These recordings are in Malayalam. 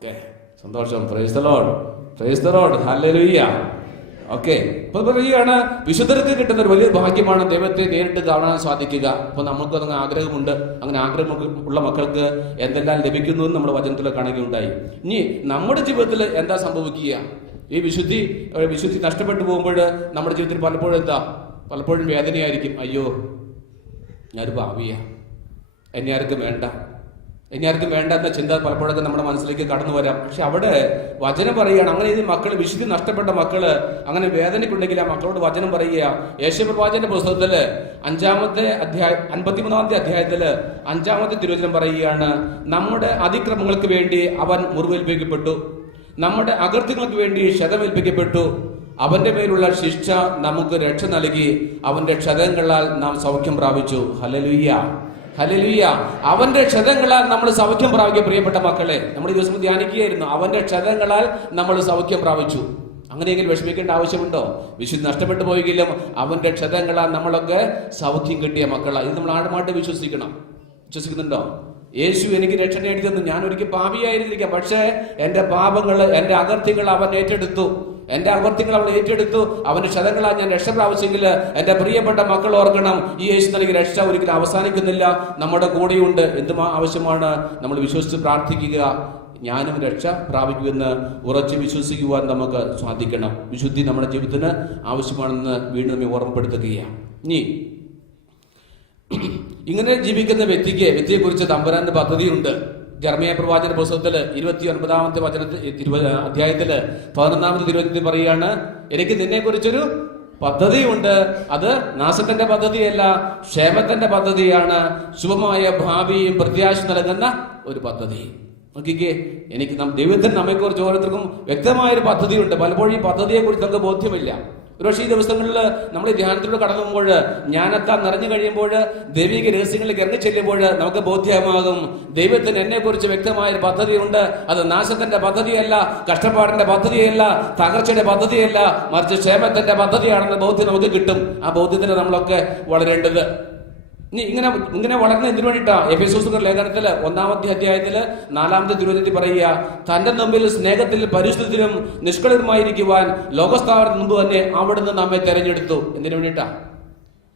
ഓക്കെ, സന്തോഷം. Praise the Lord, praise the Lord, hallelujah. Okay, അപ്പൊ പറയുകയാണ് വിശുദ്ധർക്ക് കിട്ടുന്ന ഒരു വലിയ ഭാഗ്യമാണ് ദൈവത്തെ നേരിട്ട് കാണാൻ സാധിക്കുക. അപ്പൊ നമുക്ക് അങ്ങനെ ആഗ്രഹമുണ്ട്. അങ്ങനെ ആഗ്രഹം ഉള്ള മക്കൾക്ക് എന്തെല്ലാം ലഭിക്കുന്നു എന്ന് നമ്മുടെ വചനത്തിൽ കാണുകയുണ്ടായി. ഇനി നമ്മുടെ ജീവിതത്തിൽ എന്താ സംഭവിക്കുക? ഈ വിശുദ്ധി നഷ്ടപ്പെട്ടു പോകുമ്പോൾ നമ്മുടെ ജീവിതത്തിൽ പലപ്പോഴും വേദനയായിരിക്കും. അയ്യോ, ഞാനൊരു പാപിയാ, എന്നെ ആർക്കും വേണ്ട എന്ന ചിന്ത പലപ്പോഴൊക്കെ നമ്മുടെ മനസ്സിലേക്ക് കടന്നു വരാം. പക്ഷെ അവിടെ വചനം പറയുകയാണ്, അങ്ങനെ ഇത് വിശുദ്ധി നഷ്ടപ്പെട്ട മക്കള് അങ്ങനെ വേദനയ്ക്കുണ്ടെങ്കിൽ ആ മക്കളോട് വചനം പറയുക. യേശയ്യാപ്രവാചകന്റെ പുസ്തകത്തില് 53-ാമത്തെ അധ്യായത്തില് 5-ാമത്തെ തിരുവചനം പറയുകയാണ്, നമ്മുടെ അതിക്രമങ്ങൾക്ക് വേണ്ടി അവൻ മുറിവേൽപ്പിക്കപ്പെട്ടു, നമ്മുടെ അകൃത്യങ്ങൾക്ക് വേണ്ടി ക്ഷതമേൽപ്പിക്കപ്പെട്ടു, അവന്റെ മേലുള്ള ശിക്ഷ നമുക്ക് രക്ഷ നൽകി, അവന്റെ ക്ഷതങ്ങളാൽ നാം സൗഖ്യം പ്രാപിച്ചു. Hallelujah, hallelujah. അവന്റെ ക്ഷതങ്ങളാൽ നമ്മൾ സൗഖ്യം പ്രാപിക്കുക. പ്രിയപ്പെട്ട മക്കളെ, നമ്മൾ ഈ ദിവസം ധ്യാനിക്കുകയായിരുന്നു, അവന്റെ ക്ഷതങ്ങളാൽ നമ്മൾ സൗഖ്യം പ്രാപിച്ചു. അങ്ങനെയെങ്കിൽ വിഷമിക്കേണ്ട ആവശ്യമുണ്ടോ? വിശുദ്ധി നഷ്ടപ്പെട്ടു പോയെങ്കിലും അവന്റെ ക്ഷതങ്ങളാൽ നമ്മളൊക്കെ സൗഖ്യം കിട്ടിയ മക്കളാണ്. ഇത് നമ്മൾ ആഴമായിട്ട് വിശ്വസിക്കുന്നുണ്ടോ? യേശു എനിക്ക് രക്ഷ നേടി തന്നു. ഞാൻ ഒരിക്കൽ പാപിയായിരുന്നിരിക്കാം, പക്ഷേ എന്റെ പാപങ്ങള്, എന്റെ അകൃത്യങ്ങൾ അവൻ ഏറ്റെടുത്തു. അവന്റെ ക്ഷതങ്ങളാൽ ഞാൻ രക്ഷ പ്രാപിച്ചെങ്കിൽ എന്റെ പ്രിയപ്പെട്ട മക്കൾ ഓർക്കണം, ഈ യേശു നൽകിയ രക്ഷ ഒരിക്കലും അവസാനിക്കുന്നില്ല, നമ്മുടെ കൂടെയുണ്ട്. എന്തും ആവശ്യമാണ് നമ്മൾ വിശ്വസിച്ച് പ്രാർത്ഥിക്കുക. ഞാനും രക്ഷ പ്രാപിക്കുമെന്ന് ഉറച്ച് വിശ്വസിക്കുവാൻ നമുക്ക് സാധിക്കണം. വിശുദ്ധി നമ്മുടെ ജീവിതത്തിന് ആവശ്യമാണെന്ന് വീണ്ടും നമ്മെ ഓർമ്മപ്പെടുത്തുകയാണ്. ഇനി ഇങ്ങനെ ജീവിക്കുന്ന വ്യക്തിയെക്കുറിച്ച് തമ്പുരാന്റെ പദ്ധതിയുണ്ട്. യെരമ്യാ പ്രവാചകന്റെ പുസ്തകത്തില് 29-ാമത്തെ അധ്യായത്തില് 11-ാമത്തെ തിരുവചനത്തിൽ പറയുകയാണ്, എനിക്ക് നിന്നെ കുറിച്ചൊരു പദ്ധതിയുണ്ട്. അത് നാശത്തിന്റെ പദ്ധതിയല്ല, ക്ഷേമത്തിന്റെ പദ്ധതിയാണ്. ശുഭമായ ഭാവിയും പ്രത്യാശ നൽകുന്ന ഒരു പദ്ധതി. നോക്കിക്കേ, ദൈവത്തിന് നമ്മെക്കുറിച്ച് ഓരോരുത്തർക്കും വ്യക്തമായൊരു പദ്ധതിയുണ്ട്. പലപ്പോഴും ഈ പദ്ധതിയെ കുറിച്ച് നമുക്ക് ബോധ്യമില്ല. ഒരുപക്ഷെ ഈ ദിവസങ്ങളിൽ നമ്മൾ ധ്യാനത്തിലൂടെ കടന്നു പോകുമ്പോൾ, ജ്ഞാനത്താൽ നിറഞ്ഞു കഴിയുമ്പോൾ, ദൈവിക രഹസ്യങ്ങളിലേക്ക് ഇറങ്ങി ചെല്ലുമ്പോൾ നമുക്ക് ബോധ്യമാകും, ദൈവത്തിന് എന്നെ കുറിച്ച് വ്യക്തമായൊരു പദ്ധതിയുണ്ട്. അത് നാശത്തിന്റെ പദ്ധതിയല്ല, കഷ്ടപ്പാടിന്റെ പദ്ധതിയല്ല, തകർച്ചയുടെ പദ്ധതിയല്ല, മറിച്ച് ക്ഷേമത്തിന്റെ പദ്ധതിയാണെന്ന ബോധ്യം നമുക്ക് കിട്ടും. ആ ബോധ്യത്തിന് നമ്മളൊക്കെ വളരേണ്ടത്. ഇനി ഇങ്ങനെ വളർന്ന എന്തിനു വേണ്ടിയിട്ടാ? എഫെസോസ് ലേഖനത്തില് 1-ാമത്തെ അധ്യായത്തില് 4-ാമത്തെ തിരുവചനത്തിൽ പറയുക, തന്റെ മുമ്പിൽ സ്നേഹത്തിൽ പരിശുദ്ധത്തിലും നിഷ്കളങ്കമായിരിക്കുവാൻ ലോകസ്ഥാപനത്തിന് മുമ്പ് തന്നെ അവിടുന്ന് നമ്മെ തെരഞ്ഞെടുത്തു. എന്തിനു വേണ്ടിയിട്ടാ?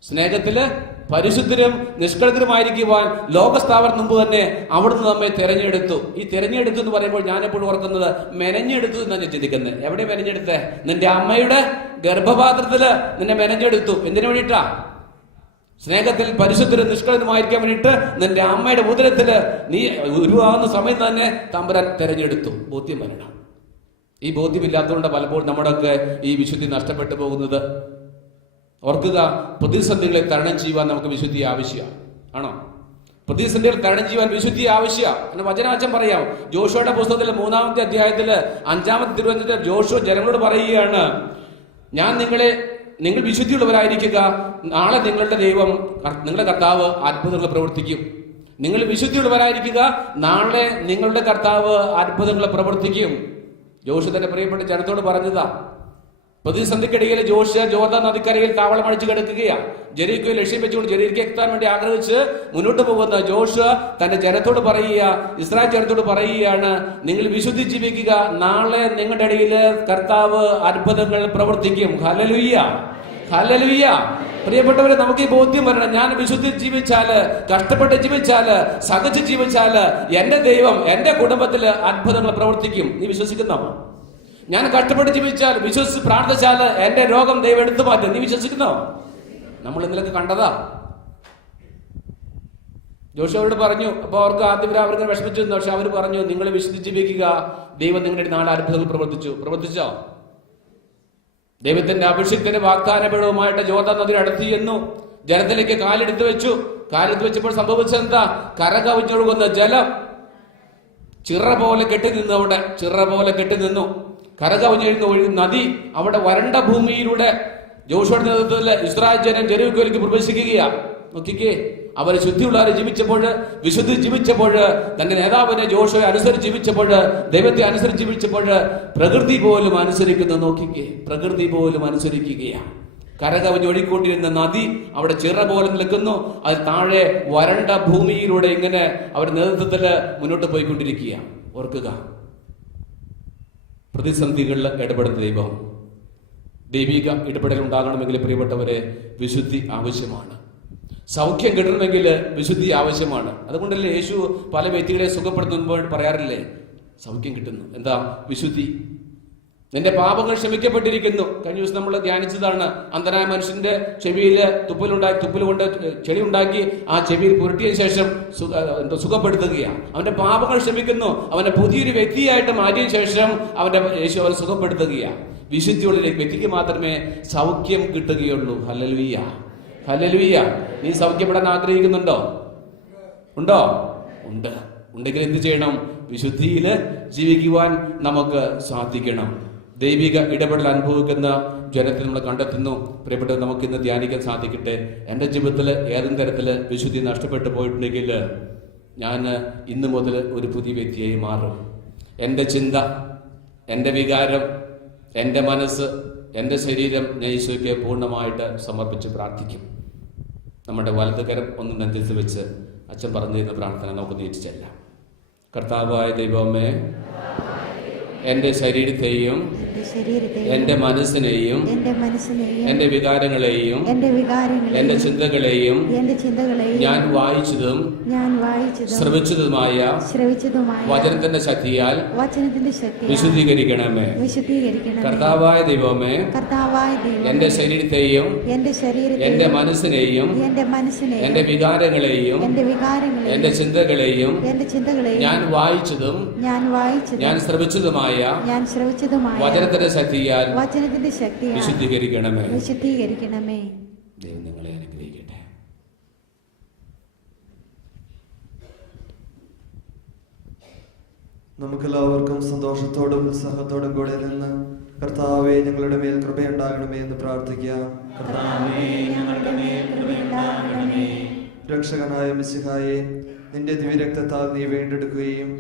സ്നേഹത്തില് പരിശുദ്ധരും നിഷ്കളങ്കരുമായിരിക്കുവാൻ ലോകസ്ഥാപനത്തിന് മുമ്പ് തന്നെ അവിടുന്ന് നമ്മെ തെരഞ്ഞെടുത്തു. ഈ തെരഞ്ഞെടുത്തു എന്ന് പറയുമ്പോൾ ഞാൻ എപ്പോഴും ഓർക്കുന്നത് മെനഞ്ഞെടുത്തു എന്നാണ് ഞാൻ ചിന്തിക്കുന്നത്. എവിടെ മെനഞ്ഞെടുത്തേ? നിന്റെ അമ്മയുടെ ഗർഭപാത്രത്തില് നിന്നെ മെനഞ്ഞെടുത്തു. എന്തിനു വേണ്ടിയിട്ടാ? സ്നേഹത്തിൽ പരിശുദ്ധരും നിഷ്കളങ്കരുമായിരിക്കാൻ വേണ്ടിയിട്ട് നിന്റെ അമ്മയുടെ ഉദരത്തില് നീ ഉരുവാകുന്ന സമയത്ത് തന്നെ തമ്പുരാൻ തെരഞ്ഞെടുത്തു. ബോധ്യം വരണം. ഈ ബോധ്യമില്ലാത്തതുകൊണ്ട് പലപ്പോഴും നമ്മുടെയൊക്കെ ഈ വിശുദ്ധി നഷ്ടപ്പെട്ടു പോകുന്നത്. ഓർക്കുക, പ്രതിസന്ധികളെ തരണം ചെയ്യുവാൻ നമുക്ക് വിശുദ്ധി ആവശ്യമാണ്. ആണോ? പ്രതിസന്ധികൾ തരണം ചെയ്യുവാൻ വിശുദ്ധി ആവശ്യമാണ്. വചനാചം പറയാം. ജോഷുവയുടെ പുസ്തകത്തിലെ 3-ാമത്തെ അധ്യായത്തില് 5-ാമത്തെ തിരുവചനത്തിൽ ജോഷുവ ജനങ്ങളോട് പറയുകയാണ്, നിങ്ങൾ വിശുദ്ധിയുള്ളവരായിരിക്കുക, നാളെ നിങ്ങളുടെ ദൈവം, നിങ്ങളുടെ കർത്താവ് അത്ഭുതങ്ങൾ പ്രവർത്തിക്കും. നിങ്ങൾ വിശുദ്ധിയുള്ളവരായിരിക്കുക, നാളെ നിങ്ങളുടെ കർത്താവ് അത്ഭുതങ്ങൾ പ്രവർത്തിക്കും. ജോഷു തന്നെ പ്രിയപ്പെട്ട ജനത്തോട് പറഞ്ഞതാ. പ്രതിസന്ധിക്കിടയിൽ ജോർദാൻ നദിക്കരയിൽ താവളം അടിച്ചു കിടക്കുകയാണ്. ജെറിക്കോയിൽ ലക്ഷ്യം വെച്ചുകൊണ്ട് ജെറിക്കോയ്ക്ക് എത്താൻ വേണ്ടി ആഗ്രഹിച്ച് മുന്നോട്ട് പോകുന്ന ജോഷുവ തന്റെ ജനത്തോട് പറയുക, ഇസ്രായേൽ ജനത്തോട് പറയുകയാണ്, നിങ്ങൾ വിശുദ്ധി ജീവിക്കുക, നാളെ നിങ്ങളുടെ ഇടയിൽ കർത്താവ് അത്ഭുതങ്ങൾ പ്രവർത്തിക്കും. Hallelujah, hallelujah. പ്രിയപ്പെട്ടവരെ, നമുക്ക് ഈ ബോധ്യം വരണം. ഞാൻ വിശുദ്ധി ജീവിച്ചാല്, കഷ്ടപ്പെട്ട് ജീവിച്ചാല്, സഹിച്ച് ജീവിച്ചാല് എന്റെ ദൈവം എന്റെ കുടുംബത്തില് അത്ഭുതങ്ങൾ പ്രവർത്തിക്കും. നീ വിശ്വസിക്കുന്നോ? ഞാൻ കഷ്ടപ്പെട്ട് ജീവിച്ചാൽ, വിശ്വസിച്ച് പ്രാർത്ഥിച്ചാല് എന്റെ രോഗം ദൈവം എടുത്തു മാറ്റും. നീ വിശ്വസിക്കുന്നോ? നമ്മൾ ഇന്നലൊക്കെ കണ്ടതാ. ജോഷുവോട് പറഞ്ഞു. അപ്പൊ അവർക്ക് വിഷമിച്ചിരുന്നു. പക്ഷെ അവർ പറഞ്ഞു, നിങ്ങൾ വിശുദ്ധി ജീവിക്കുക, ദൈവം നിങ്ങളുടെ നാളെ അത്ഭുതങ്ങൾ പ്രവർത്തിച്ചോ? ദൈവത്തിന്റെ അഭിഷേകത്തിന്റെ വാഗ്ദാനപീഠവുമായിട്ട് ജോർദാൻ നദി അടുത്ത് ചെന്നു. ജലത്തിലേക്ക് കാലെടുത്ത് വെച്ചപ്പോൾ സംഭവിച്ചെന്താ? കരകവിഞ്ഞൊഴുകുന്ന ജലം ചിറ പോലെ കെട്ടി നിന്നു. കരകവിഞ്ഞൊഴുകുന്ന നദി അവിടെ വരണ്ട ഭൂമിയിലൂടെ ജോഷുവയുടെ നേതൃത്വത്തിൽ ഇസ്രായേൽ ജനം ജെറിക്കോയിലേക്ക് പ്രവേശിക്കുകയാണ്. നോക്കിക്കേ, അവർ ശുദ്ധിയുള്ളവരെ ജീവിച്ചപ്പോൾ, വിശുദ്ധി ജീവിച്ചപ്പോൾ, തന്റെ നേതാവിനെ ജോഷുവയെ അനുസരിച്ച് ജീവിച്ചപ്പോൾ, ദൈവത്തെ അനുസരിച്ച് ജീവിച്ചപ്പോൾ പ്രകൃതി പോലും അനുസരിക്കുന്നു. നോക്കിക്കേ, പ്രകൃതി പോലും അനുസരിക്കുകയാണ്. കരകവിഞ്ഞ് ഒഴുകിക്കൊണ്ടിരുന്ന നദി അവിടെ ചിറ പോലെ നിൽക്കുന്നു. അത് താഴെ വരണ്ട ഭൂമിയിലൂടെ ഇങ്ങനെ അവരുടെ നേതൃത്വത്തിൽ മുന്നോട്ട് പോയിക്കൊണ്ടിരിക്കുകയാണ്. ഓർക്കുക, പ്രതിസന്ധികളിൽ ഇടപെടുന്ന ദൈവം. ദൈവിക ഇടപെടൽ ഉണ്ടാകണമെങ്കിൽ പ്രിയപ്പെട്ടവരെ വിശുദ്ധി ആവശ്യമാണ്. സൗഖ്യം കിട്ടണമെങ്കിൽ വിശുദ്ധി ആവശ്യമാണ്. അതുകൊണ്ടല്ലേ യേശു പല വ്യക്തികളെ സുഖപ്പെടുത്തുമ്പോൾ പറയാറില്ലേ, സൗഖ്യം കിട്ടുന്നു. എന്താ? വിശുദ്ധി. നിന്റെ പാപങ്ങൾ ക്ഷമിക്കപ്പെട്ടിരിക്കുന്നു. കഴിഞ്ഞ ദിവസം നമ്മൾ ധ്യാനിച്ചതാണ്. അന്ധനായ മനുഷ്യന്റെ ചെവിയിൽ തുപ്പൽ കൊണ്ട് ചെളി ഉണ്ടാക്കി ആ ചെവിയിൽ പുരട്ടിയ ശേഷം സുഖപ്പെടുത്തുകയാണ്. അവന്റെ പാപങ്ങൾ ക്ഷമിക്കുന്നു. അവനെ പുതിയൊരു വ്യക്തിയായിട്ട് മാറ്റിയ ശേഷം യേശു അവനെ സുഖപ്പെടുത്തുകയാണ്. വിശുദ്ധിയുള്ള വ്യക്തിക്ക് മാത്രമേ സൗഖ്യം കിട്ടുകയുള്ളൂ. Hallelujah, hallelujah. നീ സൗഖ്യപ്പെടാൻ ആഗ്രഹിക്കുന്നുണ്ടോ? ഉണ്ടോ? ഉണ്ട്. ഉണ്ടെങ്കിൽ എന്ത് ചെയ്യണം? വിശുദ്ധിയിൽ ജീവിക്കുവാൻ നമുക്ക് സാധിക്കണം. ദൈവിക ഇടപെടൽ അനുഭവിക്കുന്ന ജനത്തെ നമ്മൾ കണ്ടെത്തുന്നു. പ്രിയപ്പെട്ടവർ, നമുക്ക് ഇന്ന് ധ്യാനിക്കാൻ സാധിക്കട്ടെ. എൻ്റെ ജീവിതത്തിൽ ഏതെങ്കിലും തരത്തിൽ വിശുദ്ധി നഷ്ടപ്പെട്ടു പോയിട്ടുണ്ടെങ്കിൽ ഞാൻ ഇന്ന് മുതൽ ഒരു പുതിയ വ്യക്തിയായി മാറും. എൻ്റെ ചിന്ത, എൻ്റെ വികാരം, എൻ്റെ മനസ്സ്, എൻ്റെ ശരീരം ഞാൻ ഈശോയ്ക്ക് പൂർണ്ണമായിട്ട് സമർപ്പിച്ച് പ്രാർത്ഥിക്കും. നമ്മുടെ വലതുകരം ഒന്ന് നെഞ്ചത്ത് വെച്ച് അച്ഛൻ പറഞ്ഞു തരുന്ന പ്രാർത്ഥന നമുക്ക് നീട്ടിച്ചെല്ലാം. കർത്താവായ ദൈവമേ, എൻ്റെ ശരീരത്തെയും എൻ്റെ മനസ്സിനെയും എൻ്റെ വികാരങ്ങളെയും എൻ്റെ ചിന്തകളെയും ഞാൻ വായിച്ചതും ശ്രവിച്ചതുമായ വചനത്തിന്റെ ശക്തിയാൽ വിശുദ്ധീകരിക്കണമേ. കർത്താവായ ദൈവമേ, എൻ്റെ ശരീരത്തെയും എൻ്റെ മനസ്സിനെയും എൻ്റെ വികാരങ്ങളെയും എൻ്റെ ചിന്തകളെയും ഞാൻ വായിച്ചതും ഞാൻ ശ്രവിച്ചതുമായ വചനത്തിന്റെ ശക്തിയാൽ വിശുദ്ധീകരിക്കണമേ. ദൈവം നിങ്ങളെ അനുഗ്രഹിക്കട്ടെ. നമുക്കെല്ലാവർക്കും സന്തോഷത്തോടും ഉത്സാഹത്തോടും കൂടെ നിന്ന് കർത്താവേ ഞങ്ങളുടെ മേൽ കൃപയുണ്ടാകണമേ എന്ന് പ്രാർത്ഥിക്കാം. രക്ഷകനായ മിശിഹായെ, നിന്റെ ദിവ്യരക്തത്താൽ നീ വീണ്ടെടുക്കുകയും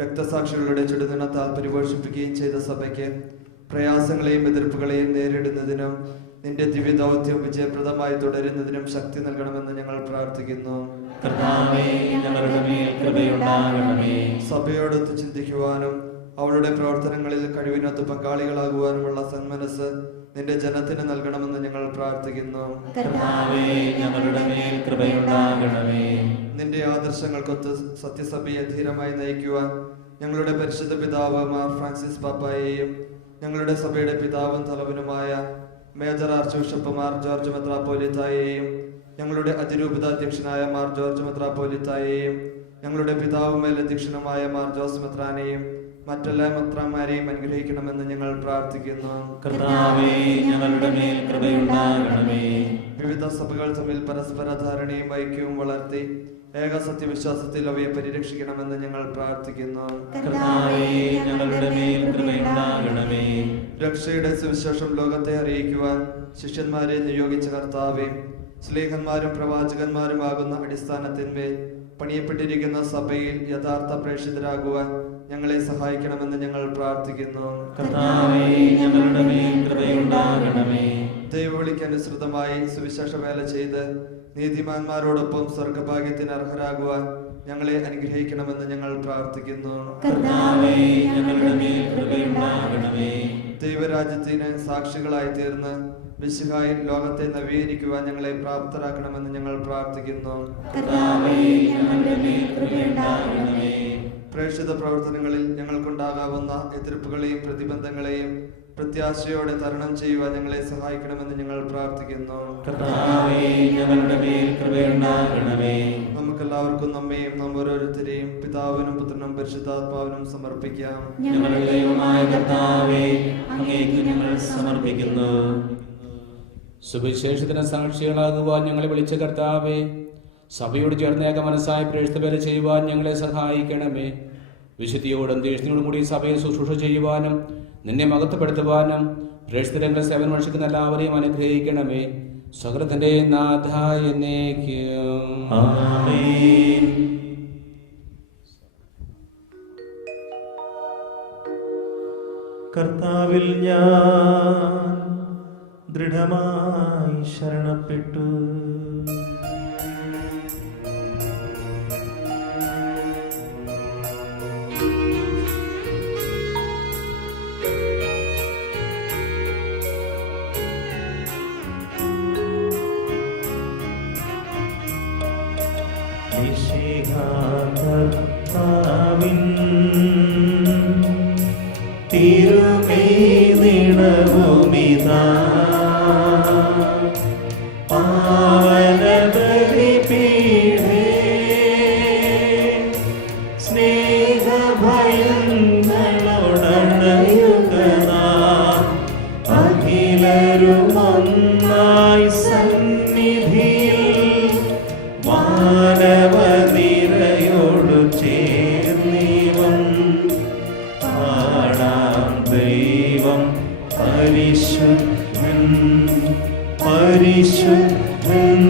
രക്തസാക്ഷികളുടെ ചുടുനിണത്താൽ പരിപോഷിപ്പിക്കുകയും ചെയ്ത സഭയ്ക്ക് പ്രയാസങ്ങളെയും എതിർപ്പുകളെയും നേരിടുന്നതിനും നിന്റെ ദിവ്യദൗത്യം വിജയപ്രദമായി തുടരുന്നതിനും ശക്തി നൽകണമെന്ന് ഞങ്ങൾ പ്രാർത്ഥിക്കുന്നു. സഭയോടൊത്ത് ചിന്തിക്കുവാനും അവളുടെ പ്രവർത്തനങ്ങളിൽ കഴിവിനൊത്ത് പങ്കാളികളാകുവാനുമുള്ള സന്മനസ് നിന്റെ ജനത്തിന് നൽകണമെന്ന് ഞങ്ങൾ പ്രാർത്ഥിക്കുന്നു. നിന്റെ ആദർശങ്ങൾക്കൊത്ത് സത്യസഭയെ ധീരമായി നയിക്കുവാൻ ഞങ്ങളുടെ പരിശുദ്ധ പിതാവ് മാർ ഫ്രാൻസിസ് പാപ്പായെയും ഞങ്ങളുടെ സഭയുടെ പിതാവും തലവനുമായ major archbishop Mar George മെത്രാപ്പോലിത്തായെയും ഞങ്ങളുടെ അതിരൂപത അധ്യക്ഷനായ മാർ ജോർജ് മെത്രാപ്പോലിത്തായെയും ഞങ്ങളുടെ പിതാവ് മേലധ്യക്ഷനുമായ മാർ ജോസ് മെത്രാനെയും മറ്റെല്ലാ മെത്രാന്മാരെയും അനുഗ്രഹിക്കണമെന്ന് ഞങ്ങൾ പ്രാർത്ഥിക്കുന്നു. വിവിധ സഭകൾ തമ്മിൽ പരസ്പര ധാരണയും ഐക്യവും വളർത്തി ഏക സത്യവിശ്വാസത്തിൽ അവയെ പരിരക്ഷിക്കണമെന്ന് ഞങ്ങൾ പ്രാർത്ഥിക്കുന്നു. രക്ഷയുടെ സുവിശേഷം ലോകത്തെ അറിയിക്കുവാൻ ശിഷ്യന്മാരെ നിയോഗിച്ച കർത്താവേ, സ്ലേഹന്മാരും പ്രവാചകന്മാരുമാകുന്ന അടിസ്ഥാനത്തിന്മേൽ പണിയപ്പെട്ടിരിക്കുന്ന സഭയിൽ യഥാർത്ഥ പ്രേക്ഷിതരാകുവാൻ ഞങ്ങളെ സഹായിക്കണമെന്ന് ഞങ്ങൾ പ്രാർത്ഥിക്കുന്നു. ദൈവവിളിക്ക് അനുസൃതമായി സുവിശേഷ വേല ചെയ്ത് നീതിമാന്മാരോടൊപ്പം സ്വർഗഭാഗ്യത്തിന് അർഹരാകുവാൻ ഞങ്ങളെ അനുഗ്രഹിക്കണമെന്ന് ഞങ്ങൾ പ്രാർത്ഥിക്കുന്നു. ദൈവരാജ്യത്തിന് സാക്ഷികളായി തീർന്ന് മിശിഹായിൽ ലോകത്തെ നവീകരിക്കുവാൻ ഞങ്ങളെ പ്രാപ്തരാക്കണമെന്ന് ഞങ്ങൾ പ്രാർത്ഥിക്കുന്നു. പ്രേക്ഷിത പ്രവർത്തനങ്ങളിൽ ഞങ്ങൾക്കുണ്ടാകാവുന്ന എതിർപ്പുകളെയും പ്രതിബന്ധങ്ങളെയും പ്രത്യാശയോടെ തരണം ചെയ്യുവാൻ ഞങ്ങളെ സഹായിക്കണമെന്ന് ഞങ്ങൾ പ്രാർത്ഥിക്കുന്നു. നമുക്കെല്ലാവർക്കും നമ്മയും നാം ഓരോരുത്തരെയും പിതാവിനും പുത്രനും പരിശുദ്ധാത്മാവിനും സമർപ്പിക്കാം. സുവിശേഷത്തിന് സാക്ഷികളാകുവാൻ ഞങ്ങളെ വിളിച്ച കർത്താവേ, സഭയോട് ചേർന്ന് ഏക മനസ്സായി പ്രേക്ഷിത വേല ചെയ്യുവാൻ ഞങ്ങളെ സഹായിക്കണമേ. വിശുദ്ധിയോടും ദേഷ്യത്തോടും കൂടി സഭയെ ശുശ്രൂഷ ചെയ്യുവാനും നിന്നെ മഹത്വപ്പെടുത്തുവാനും പ്രേക്ഷിതരംഗ സേവനം അനുഷ്ഠിക്കുന്ന എല്ലാവരെയും അനുഗ്രഹിക്കണമേ. സകലത്തിന്റെ നാഥായ എന്നേക്കും ആമേൻ. കർത്താവിൽ ഞാൻ ദൃഢമായി ശരണപ്പെട്ടു. തിരുമേനിടവുമിതാ പാവനബലിപീഠേ സ്നേഹഭയങ്ങളോടണയുകനാം അഖിലരുമൊന്നായി സന്നിധിയിൽ മാനവനിരയോടു ചേർന്നിവം പാടാം ദൈവം പരിശുദ്ധൻ പരിശുദ്ധൻ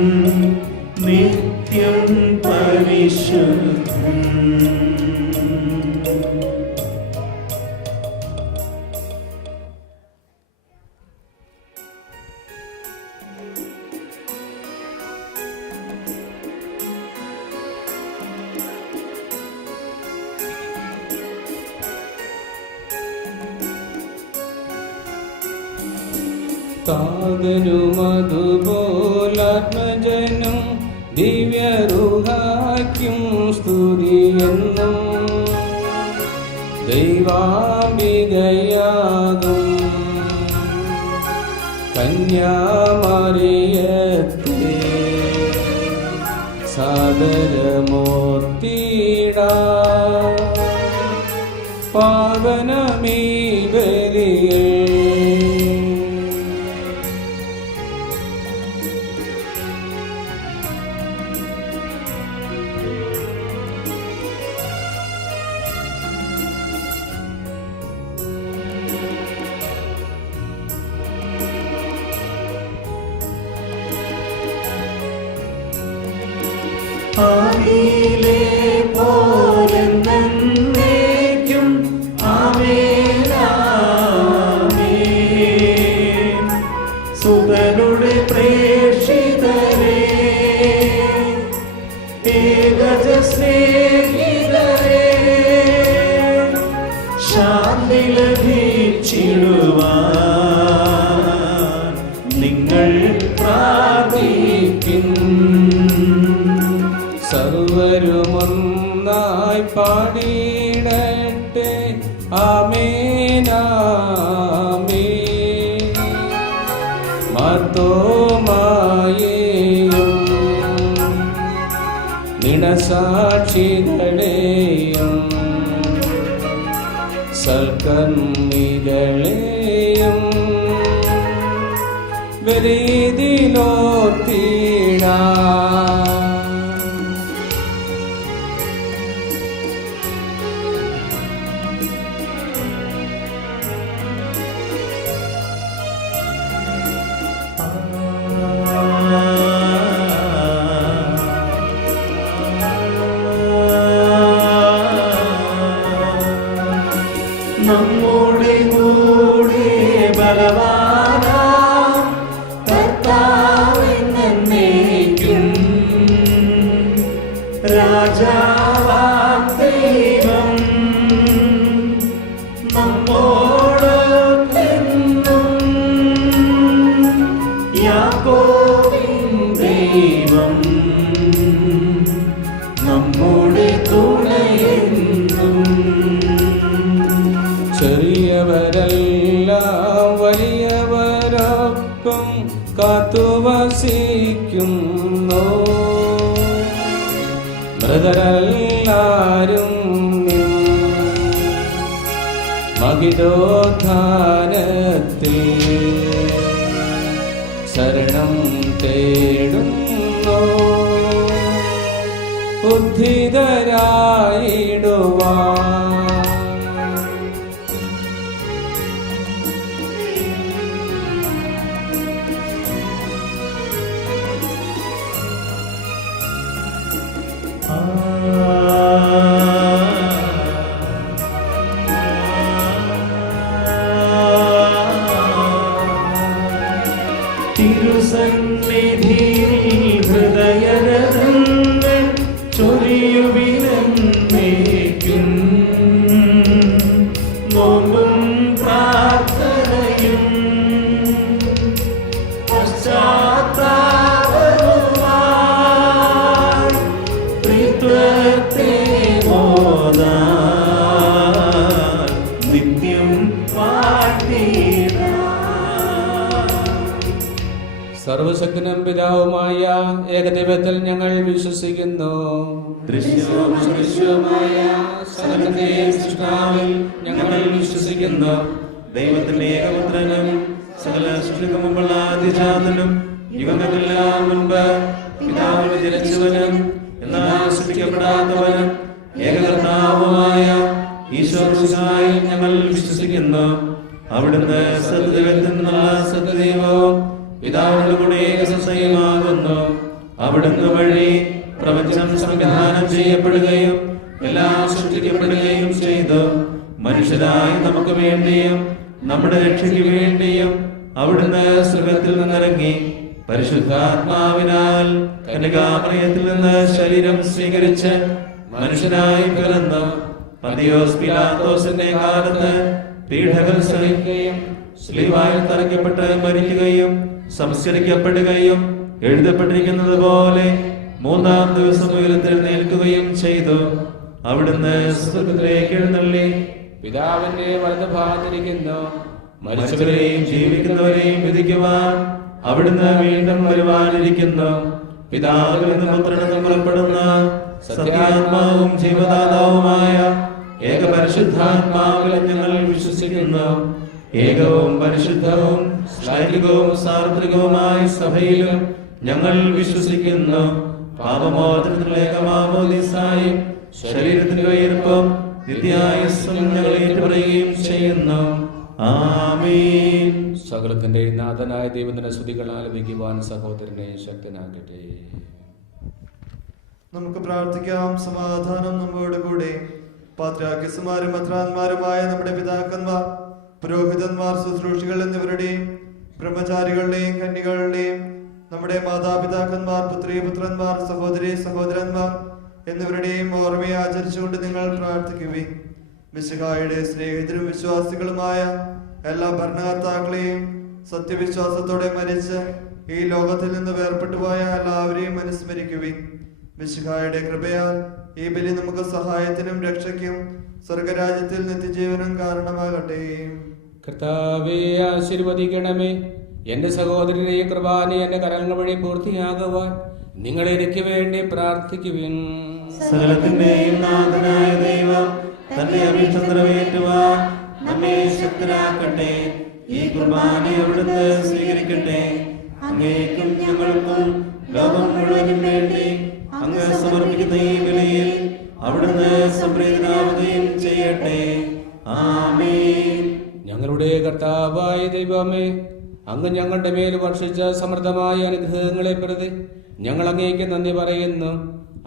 നിത്യം പരിശുദ്ധൻ. താതനുമതുപോലാത്മജനും ദിവ്യരുഹായ്ക്കും സ്തുതിയെന്നും ദൈവാംബികയാകും കന്യാമറിയത്തെ സാദരമൂർത്തിടാ പാവനമീ ബലിയേ. ആദിയിലെ പോലെന്നേക്കും ആമേൻ ആമേൻ. സുതനുടെ പ്രേക്ഷിതരേ ഏകജ സ്നേഹിതരേ ശാന്തി ലഭിച്ചിടുവാൻ നിങ്ങൾ പ്രാർത്ഥിക്കും. സർവരുമൊന്നായി പാടിയിടട്ടെ ആമേൻ ആമേൻ. മർത്തോമായേയും നിണസാക്ഷികളെയും സൽക്കർമ്മികളെയും ബലിയിലോർത്തിടാ. നമ്മുടെ കൂടെ ബലവാനാം കർത്താവെന്നേക്കും രാജാവാം ദൈവം നമ്മോടൊത്തെന്നും യാക്കോബിൻ ദൈവം നമ്മുടെ തുണയെന്നും. ചെറിയവരെല്ലാം വലിയവരൊപ്പം കാത്തുവസിക്കുന്നു. മൃതരെല്ലാരും നിൻ മഹിതോത്ഥാനത്തിൽ ശരണം തേടുന്നു. ഉദ്ധിതരായിടുവാൻ തിരുസന്നിധിയിൽ ഹൃദയരഥങ്ങൾ ചൊരിയുവിനെന്നേക്കും നോമ്പും പ്രാർത്ഥനയും പശ്ചാത്താപവുമായി ത്രിത്വത്തെ മോദാൻ നിത്യം സർവശക്തനും പിതാവുമായ ഏകദൈവത്തിൽ ഞങ്ങൾ വിശ്വസിക്കുന്നു. ദൃശ്യവും അദൃശ്യവുമായ സകലത്തിന്റെയും സൃഷ്ടാവിൽ ഞങ്ങൾ വിശ്വസിക്കുന്നു. ദൈവത്തിന്റെ ഏകപുത്രനും സകല സൃഷ്ടിക്കും മുമ്പുള്ള ആദ്യജാതനും യുഗങ്ങൾക്കെല്ലാം മുൻപ് പിതാവിൽ ജനിച്ചവനും എന്നാൽ സൃഷ്ടിക്കപ്പെടാത്തവനും ഏകകർത്താവുമായ ഈശോയിൽ ഞങ്ങൾ വിശ്വസിക്കുന്നു. അവിടുന്ന് സത്യദൈവത്തിൽ നിന്നുള്ള സത്യദൈവവും പിതാവിന്റെ കൂടെ ഏകസംശയമാകുന്നു. അവിടുന്ന് വഴി പ്രപഞ്ചം സംവിധാനം ചെയ്യപ്പെടുകയും എല്ലാം സൃഷ്ടിക്കപ്പെടുകയും ചെയ്തു. മനുഷ്യരായി നമുക്ക് വേണ്ടിയും നമ്മുടെ രക്ഷയ്ക്ക് വേണ്ടിയും അവിടുന്ന് സ്വർഗ്ഗത്തിൽ നിന്നിറങ്ങി പരിശുദ്ധാത്മാവിനാൽ കന്യകാമറിയത്തിൽ നിന്ന് ശരീരം സ്വീകരിച്ച് മനുഷ്യനായി പിറന്നു പന്തിയോസ് പിലാത്തോസിന്റെ കാലത്ത് പീഡകൾ സഹിക്കുകയും സ്ലീവായിൽ തറയ്ക്കപ്പെട്ട് മരിക്കുകയും സംസ്കരിക്കപ്പെടുകയും എഴുതപ്പെട്ടിരിക്കുന്നത് പോലെ മൂന്നാം ദിവസം ഉയർത്തെഴുന്നേൽക്കുകയും ചെയ്തു. അവിടുന്ന് സ്വർഗ്ഗത്തിലേക്ക് എഴുന്നള്ളി പിതാവിന്റെ വലതുഭാഗത്തിരിക്കുന്നു. മരിച്ചവരെയും ജീവിക്കുന്നവരെയും വിധിക്കുവാൻ അവിടുന്ന് വീണ്ടും വരുവാനിരിക്കുന്നു. പിതാവിൽ നിന്ന് പുത്രനിൽ നിന്ന് പുറപ്പെടുന്ന സത്യാത്മാവും ജീവദാതാവുമായ ഏകപരിശുദ്ധാത്മാവിൽ ഞങ്ങൾ വിശ്വസിക്കുന്നു. ഏകവും പരിശുദ്ധവും ശ്ലൈഹികവും സാർവത്രികവുമായ സഭയിലും ഞങ്ങൾ വിശ്വസിക്കുന്നു. പാപമോചനത്തിനുള്ള ഏകമാമോദീസായും ശരീരത്തിന്റെ ഉയർപ്പും നിത്യായുസ്സും ഞങ്ങൾ ഏറ്റുപറയുകയും ചെയ്യുന്നു. ആമേൻ. സകലത്തിന്റെ നാഥനായ ദൈവത്തിന്റെ സ്തുതികൾ ആലപിക്കുവാൻ സഹോദരനെ ശക്തനാക്കട്ടെ. നമുക്ക് പ്രാർത്ഥിക്കാം. സമാധാനം നമ്മോട് കൂടെ. പാത്രാക്യസുമാരും മെത്രാന്മാരുമായ നമ്മുടെ പിതാക്കന്മാർ, പുരോഹിതന്മാർ, ശുശ്രൂഷികൾ എന്നിവരുടെയും ബ്രഹ്മചാരികളുടെയും കന്യകളുടെയും നമ്മുടെ മാതാപിതാക്കന്മാർ, പുത്രീപുത്രന്മാർ, സഹോദരി സഹോദരന്മാർ എന്നിവരുടെയും ഓർമ്മയെ ആചരിച്ചുകൊണ്ട് നിങ്ങൾ പ്രാർത്ഥിക്കുകയും മിശിഹായുടെ സ്നേഹിതരും വിശ്വാസികളുമായ എല്ലാ ഭരണകർത്താക്കളെയും സത്യവിശ്വാസത്തോടെ മരിച്ച് ഈ ലോകത്തിൽ നിന്ന് വേർപെട്ടുപോയ എല്ലാവരെയും അനുസ്മരിക്കുകയും മിശിഹായുടെ കൃപയാൽ ഈ ബലി നമുക്ക് സഹായത്തിനും രക്ഷയ്ക്കും സ്വർഗരാജ്യത്തിൽ നിത്യജീവനും കാരണമാകട്ടെ. കർത്താവേ, ആശീർവദിക്കണമേ. എന്റെ സഹോദരനെ കൃപാനെ എന്റെ കരങ്ങൾ വഴി പൂർത്തിയാകുവാൻ നിങ്ങൾ എനിക്ക് വേണ്ടി പ്രാർത്ഥിക്കുവിൻ. സകലത്തിന്റെയും നാഥനായ ദൈവം തന്റെ അഭീഷ്ടം നിറവേറ്റുവാൻ നമ്മെ ശക്തരാക്കട്ടെ. ഈ കുർബാന അവിടുന്ന് സ്വീകരിക്കട്ടെ. അങ്ങേക്കും ഞങ്ങൾക്കും ലോകം മുഴുവനും വേണ്ടി അങ്ങ് സമർപ്പിക്കുന്ന ഈ ബലിയിൽ അവിടുന്ന് സംപ്രീതനാവുകയും ചെയ്യട്ടെ. ആമേൻ. ഞങ്ങളുടെ കർത്താവായ ദൈവമേ, അങ്ങ് ഞങ്ങളുടെ മേൽ വർഷിച്ച സമൃദ്ധമായ അനുഗ്രഹങ്ങളെ പ്രതി ഞങ്ങൾ അങ്ങേക്ക് നന്ദി പറയുന്നു.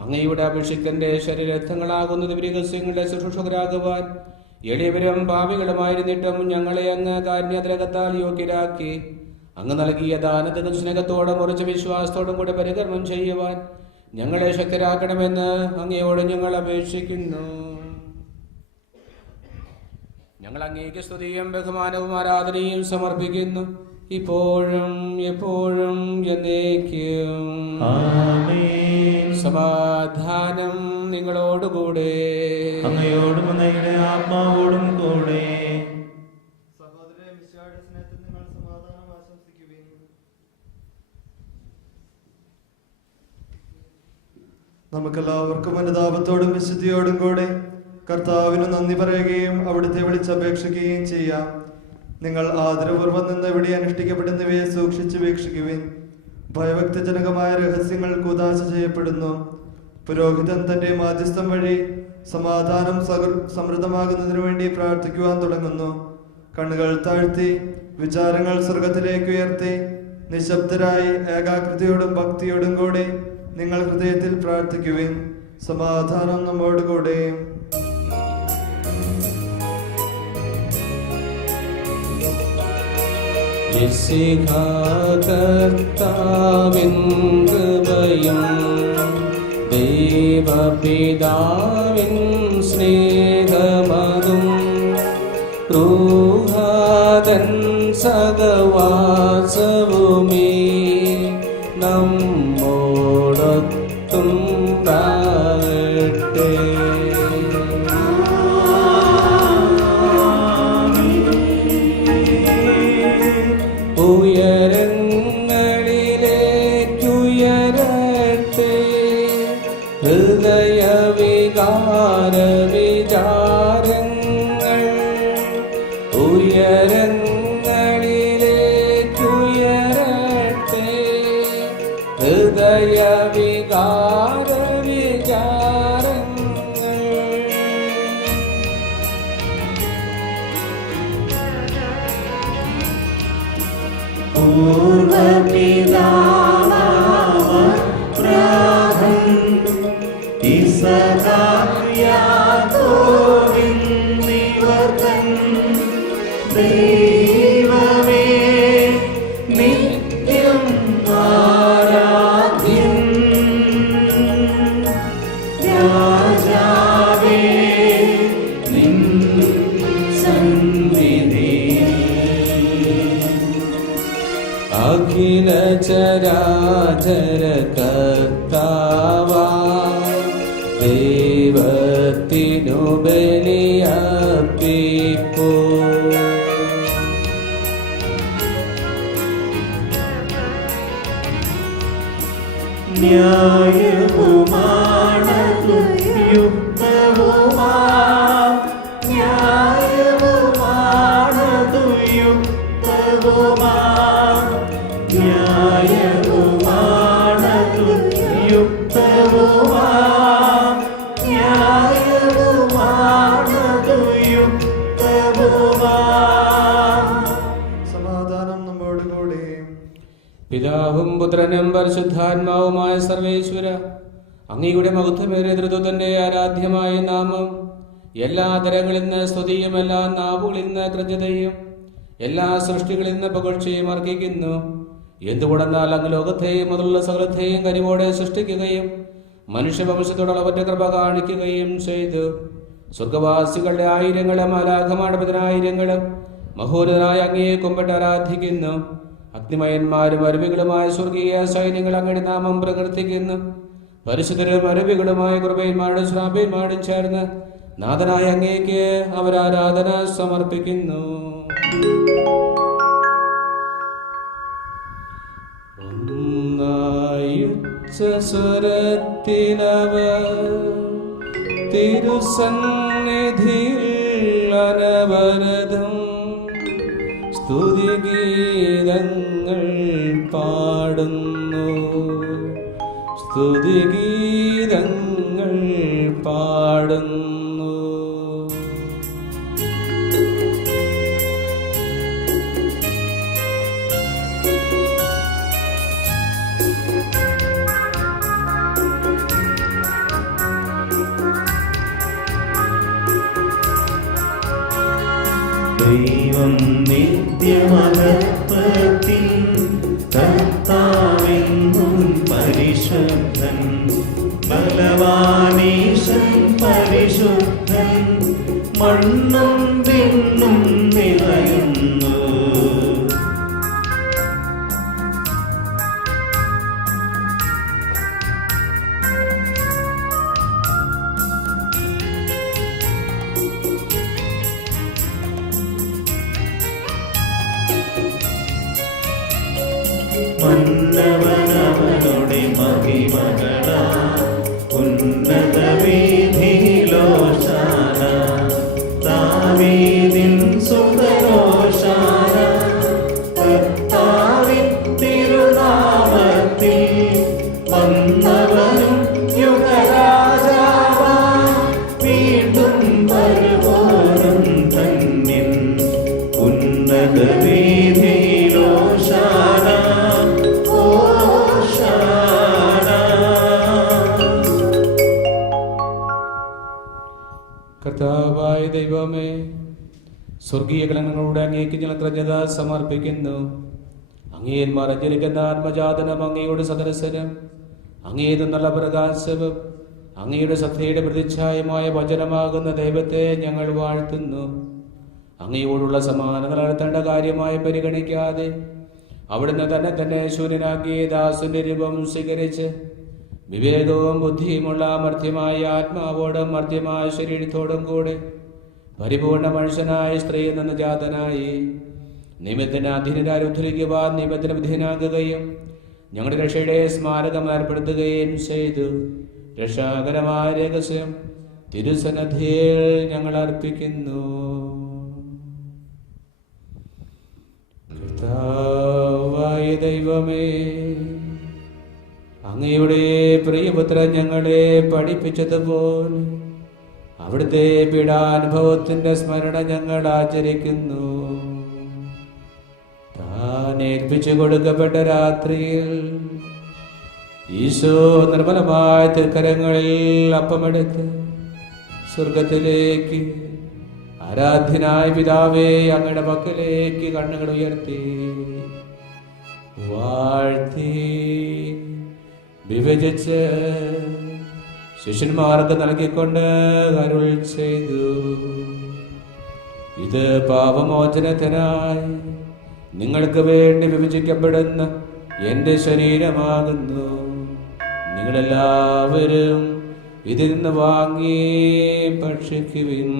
അങ്ങയുടെ അഭിഷിക്തന്റെ ശരീരത്വങ്ങളാകുന്ന ദിവ്യരഹസ്യങ്ങളുടെ ശുശ്രൂഷകരാകുവാൻ എളിയവരും പാപികളുമായിരുന്നിട്ടും ഞങ്ങളെ അങ്ങ് കാരുണ്യതിരകത്താൽ യോഗ്യരാക്കി. അങ്ങ് നൽകിയ ദാനത്തിനും സ്നേഹത്തോടും ഉറച്ച വിശ്വാസത്തോടും കൂടെ പരികർമ്മം ചെയ്യുവാൻ ഞങ്ങളെ ശക്തരാക്കണമെന്ന് അങ്ങയോട് ഞങ്ങൾ അപേക്ഷിക്കുന്നു. ഞങ്ങൾ അങ്ങേക്ക് സ്തുതിയും ബഹുമാനവും ആരാധനയും സമർപ്പിക്കുന്നു, ഇപ്പോഴും എപ്പോഴും എന്നേക്കും. ആമേൻ. സമാധാനം നിങ്ങളോടുകൂടെ. അങ്ങയോടും അങ്ങയുടെ ആത്മാവോടും കൂടെ. സഹോദരരെ, മിശിഹായുടെ സ്നേഹത്തിൽ നിങ്ങൾ സമാധാനം ആശംസിക്കുവിൻ. നമുക്കെല്ലാവർക്കും അനുതാപത്തോടും വിശുദ്ധിയോടും കൂടെ കർത്താവിന് നന്ദി പറയുകയും അവിടുത്തെ വിളിച്ചപേക്ഷിക്കുകയും ചെയ്യാം. നിങ്ങൾ ആദരപൂർവ്വം നിന്ന് ഇവിടെ അനുഷ്ഠിക്കപ്പെടുന്നവയെ സൂക്ഷിച്ചു വീക്ഷിക്കുവിൻ. ഭയഭക്തിജനകമായ രഹസ്യങ്ങൾ കൂദാശ ചെയ്യപ്പെടുന്നു. പുരോഹിതൻ തന്റെ മാധ്യസ്ഥം വഴി സമാധാനം സമൃദ്ധമാകുന്നതിനു വേണ്ടി പ്രാർത്ഥിക്കുവാൻ തുടങ്ങുന്നു. കണ്ണുകൾ താഴ്ത്തി വിചാരങ്ങൾ സ്വർഗത്തിലേക്ക് ഉയർത്തി നിശബ്ദരായി ഏകാഗ്രതയോടും ഭക്തിയോടും കൂടി നിങ്ങൾ ഹൃദയത്തിൽ പ്രാർത്ഥിക്കുവിൻ. സമാധാനം നമ്മോടുകൂടെ. കർത്താവിൻ കൃപയും ദൈവപിതാവിൻ സ്നേഹമതും റൂഹാതൻ സഹവാസവുമേ നമ്മോടൊത്തുണ്ടാകട്ടെ. ഉയരങ്ങളിലെന്നേക്കും ഉയരങ്ങളിലേക്കുയരട്ടെ ഹൃദയ വികാര വിചാരങ്ങൾ. പൂർവപിതാവാം ഇസഹാക്യാകോവിന്നിവർതൻ ദൈവമേ നിത്യം ആരാധ്യൻ. രാജാവേ നിൻ സന്നിധിയിൽ അഖില ചരാചര കർത്താവാ ദൈവത്തിനു ബലിയർപ്പിപ്പൂ. ന്യായവുമാണതു യുക്തവുമാം ന്യായവുമാണതു യുക്തവുമാം ന്യായവുമാണതു യുക്തവുമാം ന്യായവുമാണതു യുക്തവുമാം. സമാധാനം നമ്മോടുകൂടെ. പിതാവും പുത്രനും പരിശുദ്ധാത്മാവുമായ സർവേശ്വര, അങ്ങയുടെ മഹത്വമേറിയ ത്രിത്വത്തിന്റെ ആരാധ്യമായ നാമം എല്ലാ തരങ്ങളിൽ നിന്ന് സ്തുതിയും എല്ലാ നാവുകളിൽ നിന്ന് കൃത്യതയും എല്ലാ സൃഷ്ടികളിൽ നിന്ന് പുകഴ്ചയും അർഹിക്കുന്നു. എന്തുകൊണ്ടെന്നാൽ അങ്ങ് ലോകത്തെയും മുതലുള്ള സകലത്തെയും കരിവോടെ സൃഷ്ടിക്കുകയും മനുഷ്യവംശത്തോടുള്ളവറ്റ കൃപ കാണിക്കുകയും ചെയ്തു. സ്വർഗവാസികളുടെ ആയിരങ്ങളും മാലാഖമാടപതിനായിരങ്ങളും മഹോന്നതനായ അങ്ങയെ കുമ്പിട്ട് ആരാധിക്കുന്നു. അഗ്നിമയന്മാരും അരുവികളുമായ സ്വർഗീയ സൈന്യങ്ങൾ അങ്ങയുടെ നാമം പ്രകീർത്തിക്കുന്നു. പരിശുദ്ധരും അരുവികളുമായ കൃപയന്മാരുടെ ശ്രാപ്യന്മാരും ചേർന്ന് നാഥനായ അങ്ങേക്ക് അവരാരാധന സമർപ്പിക്കുന്നു. സ്വരത്തിലവർ തിരുസന്നിധിയിൽ അനവരതം സ്തുതിഗീതങ്ങൾ പാടുന്നു. സ്തുതിഗീതങ്ങൾ പാടുന്നു. ദൈവം നിത്യമഹത്വത്തിൻ കർത്താവെന്നും പരിശുദ്ധൻ ബലവാനീശൻ പരിശുദ്ധൻ മണ്ണും വിണ്ണും നിറയുന്നു. മന്നവനവനുടെ മഹിമകളാ ഉന്നത വീഥിയിലോശാന ദാവീദിൻ സുതരോശാന. കർത്താവിൻ തിരുനാമത്തിൽ വന്നവനും യുഗരാജാവാ വീണ്ടും വരുവോനും ധന്യൻ. ഉന്നത വീഥിയിലോശാന കർത്താവായ ദൈവമേ, സ്വർഗീയ കലങ്ങളോട് അങ്ങേക്ക് ഞങ്ങൾ കൃതജ്ഞത സമർപ്പിക്കുന്നു. അങ്ങേന്മാർ അഞ്ചലിക്കുന്ന ആത്മജാതനം അങ്ങയുടെ സദനസനം അങ്ങേ നിന്നുള്ള പ്രകാശവും അങ്ങയുടെ സത്യയുടെ പ്രതിച്ഛായമായ വചനമാകുന്ന ദൈവത്തെ ഞങ്ങൾ വാഴ്ത്തുന്നു. അങ്ങയോടുള്ള സമാനത നടത്തേണ്ട കാര്യമായി പരിഗണിക്കാതെ അവിടുന്ന് തന്നെ ശൂന്യനാക്കിയ ദാസന്റെ രൂപം സ്വീകരിച്ച് വിവേകവും ബുദ്ധിയുമുള്ള മർത്യമായ ആത്മാവോടും മർത്യമായ ശരീരത്തോടും കൂടെ പരിപൂർണ മനുഷ്യനായ സ്ത്രീയിൽ നിന്ന് ജാതനായി നിയമത്തിന് അധീനരായി ഉദ്ധരിക്കുവാൻ നിയമത്തിന് വിധീനാകുകയും ഞങ്ങളുടെ രക്ഷയുടെ സ്മാരകം ഏർപ്പെടുത്തുകയും ചെയ്തു. രക്ഷാകരമായ രഹസ്യം തിരുസന്നിധിയിൽ ഞങ്ങൾ അർപ്പിക്കുന്നു. ദൈവമേ, അങ്ങയുടെ പ്രിയപുത്രൻ ഞങ്ങളെ പഠിപ്പിച്ചതുപോലെ അവിടുത്തെ പീഡാനുഭവത്തിന്റെ സ്മരണ ഞങ്ങൾ ആചരിക്കുന്നു. താൻ ഏൽപ്പിച്ചു കൊടുക്കപ്പെട്ട രാത്രിയിൽ ഈശോ നിർമ്മലമായ തൃക്കരങ്ങളിൽ അപ്പമെടുത്ത് സ്വർഗത്തിലേക്ക് ആരാധ്യനായ പിതാവേ അങ്ങയുടെ പക്കലേക്ക് കണ്ണുകൾ ഉയർത്തി വാഴ്ത്തി വിഭജിച്ച് ശിഷ്യന്മാർക്ക് നൽകിക്കൊണ്ട് അരുൾ ചെയ്തു, ഇത് പാപമോചനത്തിനായി നിങ്ങൾക്ക് വേണ്ടി വിഭജിക്കപ്പെടുന്ന എന്റെ ശരീരമാകുന്നു. നിങ്ങളെല്ലാവരും ഇതിൽ നിന്ന് വാങ്ങി ഭക്ഷിക്കുവിൻ.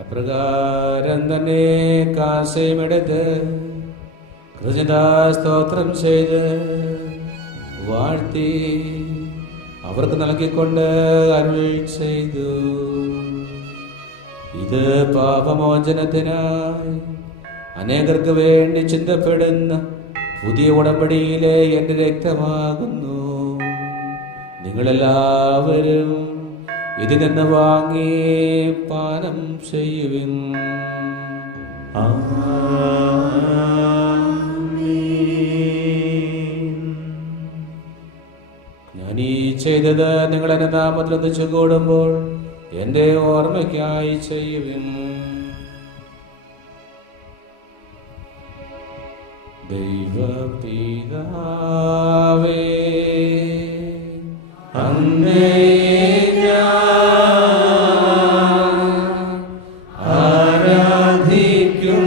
അപ്രകാരം തന്നെ കാസയുമെടുത്ത് കൃതജ്ഞതാസ്തോത്രം ചെയ്ത് വാഴ്ത്തി അവർക്ക് നൽകിക്കൊണ്ട് അരുൾ ചെയ്തു, ഇത് പാപമോചനത്തിനായി അനേകർക്ക് വേണ്ടി ചിന്തപ്പെടുന്ന പുതിയ ഉടമ്പടിയിലെ എന്റെ രക്തമാകുന്നു. നിങ്ങളെല്ലാവരും ഇതിൽ നിന്ന് വാങ്ങി പാനം ചെയ്യുവിൻ. ഞാൻ ഈ ചെയ്തത് നിങ്ങൾ എന്റെ നാമത്തിൽ ഒന്നിച്ചു കൂടുമ്പോൾ എന്റെ ഓർമ്മയ്ക്കായി ചെയ്യുവിൻ. ദൈവപിതാവേ, അങ്ങയെ ഞാൻ ആരാധിക്കുന്നു,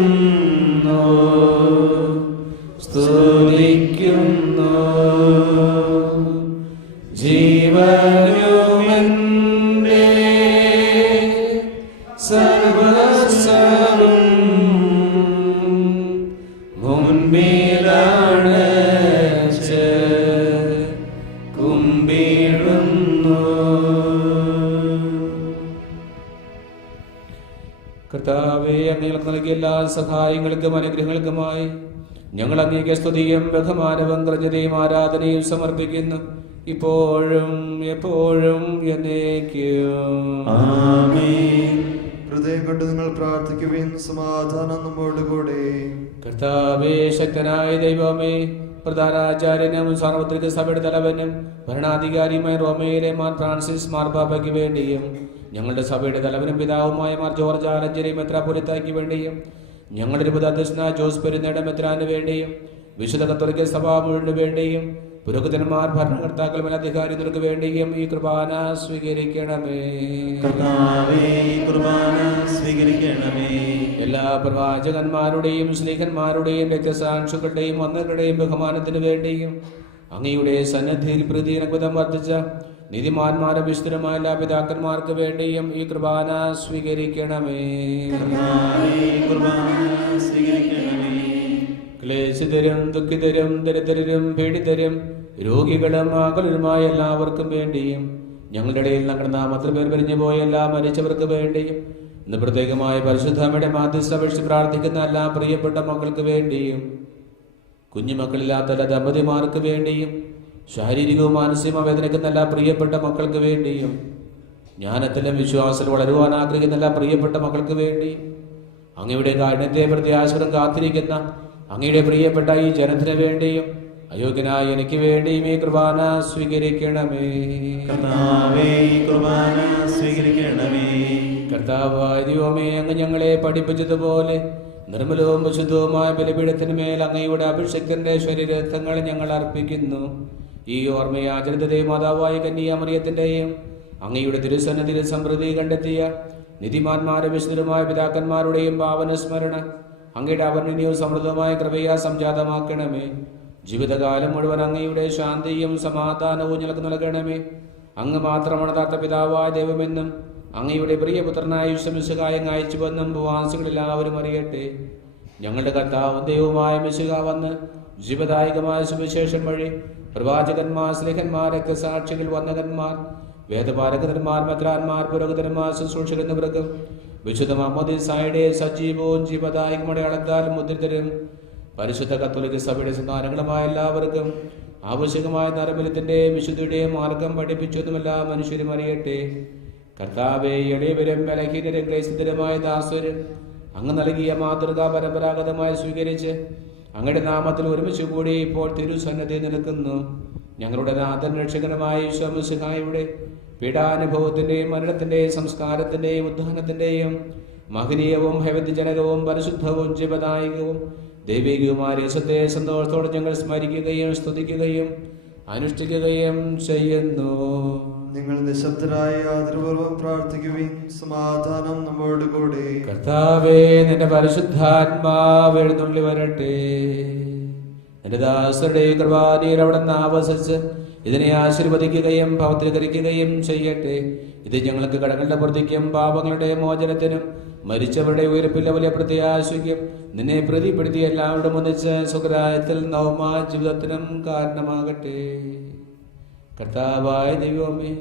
സ്തുതിക്കുന്നു. ജീവനുമെന്റെ സർവസ്വവും മുൻപിലാണ് കുമ്പിടുന്നു. കർത്താവേ, അങ്ങേക്ക് നൽകിയ എല്ലാ സഹായങ്ങൾക്കും അനുഗ്രഹങ്ങൾക്കുമായി ഞങ്ങൾ അങ്ങേക്ക് സ്തുതിയും ബഹുമാനവും കൃതജ്ഞതയും ആരാധനയും സമർപ്പിക്കുന്നു, ഇപ്പോഴും എപ്പോഴും എന്നേക്കും. ആമേൻ. ഹൃദയം കൊണ്ട് നിങ്ങൾ പ്രാർത്ഥിക്കുവിൻ. സമാധാനം നമ്മോടുകൂടെ. കർത്താവേ, ശക്തനായ ദൈവമേ, പ്രധാനാചാര്യനും സാർവത്രിക സഭയുടെ തലവനും ഭരണാധികാരിയുമായ റോമയിലെ മാർ ഫ്രാൻസിസ് മാർപ്പാപ്പയ്ക്ക് വേണ്ടിയും ഞങ്ങളുടെ സഭയുടെ തലവനും പിതാവുമായ മാർ ജോർജ് ആലഞ്ചേരി മെത്രാപ്പൊലീത്തായ്ക്ക് വേണ്ടിയും ഞങ്ങളുടെ അധ്യക്ഷനായ ജോസ് പെരുന്നേട മെത്രാന് വേണ്ടിയും വിശുദ്ധ കത്തോലിക്ക സഭ മുഴുവന് വേണ്ടിയും പുരോഹിതന്മാർ, ഭരണകർത്താക്കൾ, മേലധികാരികൾക്ക് വേണ്ടിയും ഈ കുർബാന സ്വീകരിക്കണമേ. എല്ലാ പ്രവാചകന്മാരുടെയും സ്ലീഹന്മാരുടെയും രക്തസാക്ഷികളുടെയും വന്നവരുടെയും ബഹുമാനത്തിന് വേണ്ടിയും അങ്ങയുടെ സന്നിധിയിൽ പ്രീതിരക്തം വർദ്ധിച്ച നീതിമാന്മാരും വിശുദ്ധരുമായ എല്ലാ പിതാക്കന്മാർക്ക് വേണ്ടിയും ഈ കുർബാന സ്വീകരിക്കണമേ. ക്ലേശിതരും ദുഃഖിതരും ദരിദ്രരും പീഡിതരും രോഗികളും ആകുലരുമായ എല്ലാവർക്കും വേണ്ടിയും ഞങ്ങളുടെ ഇടയിൽ ഞങ്ങളുടെ നാമത്തിൽ പേർ പിരിഞ്ഞു പോയ എല്ലാ മരിച്ചവർക്ക് വേണ്ടിയും ഇന്ന് പ്രത്യേകമായ പരിശുദ്ധമ്മയുടെ മാധ്യസ്ഥ അപേക്ഷിച്ച് പ്രാർത്ഥിക്കുന്ന എല്ലാ പ്രിയപ്പെട്ട മക്കൾക്ക് വേണ്ടിയും കുഞ്ഞുമക്കളില്ലാത്ത എല്ലാ ദമ്പതിമാർക്ക് വേണ്ടിയും ശാരീരികവും മാനസികവും വേദനിക്കുന്ന എല്ലാ പ്രിയപ്പെട്ട മക്കൾക്ക് വേണ്ടിയും ജ്ഞാനത്തിലും വിശ്വാസത്തിൽ വളരുവാൻ ആഗ്രഹിക്കുന്ന എല്ലാ പ്രിയപ്പെട്ട മക്കൾക്ക് വേണ്ടിയും അങ്ങയുടെ കാരുണ്യത്തെ പ്രത്യാശം കാത്തിരിക്കുന്ന അങ്ങയുടെ പ്രിയപ്പെട്ട ഈ ജനത്തിന് വേണ്ടിയും അയോഗ്യനായ എനിക്ക് വേണ്ടിയും ഈ കുർബാന സ്വീകരിക്കണമേ. കർത്താവായ ദൈവമേ, അങ്ങ് ഞങ്ങളെ പഠിപ്പിച്ചതുപോലെ നിർമ്മലവും വിശുദ്ധവുമായ ബലിപീഠത്തിന് മേൽ അങ്ങയുടെ അഭിഷേകത്തിന്റെ ശരീരത്വങ്ങൾ ഞങ്ങൾ അർപ്പിക്കുന്നു. ഈ ഓർമ്മയാചരിതയും മാതാവായ കന്യാമറിയത്തിന്റെയും അങ്ങയുടെ തിരുസന്നിധിയിൽ സമൃദ്ധി കണ്ടെത്തിയ നിധിമാന്മാരും വിശുദ്ധരുമായ പിതാക്കന്മാരുടെയും പാവന സ്മരണ അങ്ങയുടെ അവർണ്ണനീയവും സമൃദ്ധമായ കൃപയാ സംജാതമാക്കണമേ. ജീവിതകാലം മുഴുവൻ അങ്ങയുടെ ശാന്തിയും സമാധാനവും ഞങ്ങൾക്ക് നൽകണമേ. അങ്ങ് മാത്രമാണ് യഥാർത്ഥ പിതാവായ ദൈവമെന്നും അങ്ങയുടെ പ്രിയപുത്രനായ മിശിഹായെ അയച്ചുവെന്നും ഭൂവാസികളെല്ലാവരും അറിയട്ടെ. ഞങ്ങളുടെ കർത്താവും ദൈവവുമായ മിശിഹ വന്ന് ജീവദായകമായ സുവിശേഷം വഴി പ്രവാചകന്മാർ, സ്ലേഹന്മാർ, രക്തസാക്ഷികൾ, വന്ദകന്മാർ, വേദപാരകന്മാർ, മെത്രാന്മാർ, പുരോഹിതന്മാർ, ശുശ്രൂഷകർ എന്നിവർക്കും വിശുദ്ധ മാമോദീസായുടെ സജീവവും ജീവദായകമായ അളത്താൽ മുദ്രിതരും പരിശുദ്ധ കത്തോലിക്ക സഭയുടെ സന്താനങ്ങളുമായ എല്ലാവർക്കും ആവശ്യകമായ നരബലത്തിന്റെ വിശുദ്ധിയുടെ മാർഗം പഠിപ്പിച്ചതും എല്ലാ മനുഷ്യരും അറിയട്ടെ. കർത്താവെ, എളിയവരും ബലഹീനരും ക്ലേശിതരുമായ ദാസരും അങ്ങ് നൽകിയ മാതൃക പരമ്പരാഗതമായി സ്വീകരിച്ച് അങ്ങയുടെ നാമത്തിൽ ഒരുമിച്ച് കൂടി ഇപ്പോൾ തിരുസന്നദ്ധി നിൽക്കുന്നു. ഞങ്ങളുടെ നാഥൻ രക്ഷകനുമായ ഈശോ മിശിഹായുടെ പീഡാനുഭവത്തിന്റെയും മരണത്തിന്റെയും സംസ്കാരത്തിന്റെയും ഉദ്ധാനത്തിന്റെയും മഹനീയവും ഹൈവദ്യജനകവും പരിശുദ്ധവും ജീവദായകവും ദൈവികവുമായ രഹസ്യത്തെ സന്തോഷത്തോടെ ഞങ്ങൾ സ്മരിക്കുകയും സ്തുതിക്കുകയും അനുഷ്ഠിക്കുകയും ചെയ്യുന്നു. നിങ്ങൾ നിശബ്ദരായി ആദരപൂർവ്വം പ്രാർത്ഥിക്കുവിൻ. സമാധാനം നമ്മോട് കൂടി. കർത്താവേ, നിന്റെ പരിശുദ്ധാത്മാവ് എഴുന്നള്ളി വരട്ടെ. നിന്റെ ദാസരുടെ കൃപാനീർ അവിടെ നിന്ന് ആവസിച്ച് ഇതിനെ ആശീർവദിക്കുകയും പവിത്രീകരിക്കുകയും ചെയ്യട്ടെ. ഇത് ഞങ്ങൾക്ക് കടങ്ങളുടെ പ്രതിക്കും പാപങ്ങളുടെ മോചനത്തിനും മരിച്ചവരുടെ ഉയർപ്പിലെ വലിയ പ്രത്യാശയ്ക്കും നിന്നെ പ്രതിപ്പെടുത്തി എല്ലാവരുടെ ഒന്നിച്ച് സുഖരായത്തിൽ നവമാ ജീവിതത്തിനും കാരണമാകട്ടെ. കർത്താവായ ദൈവമേ,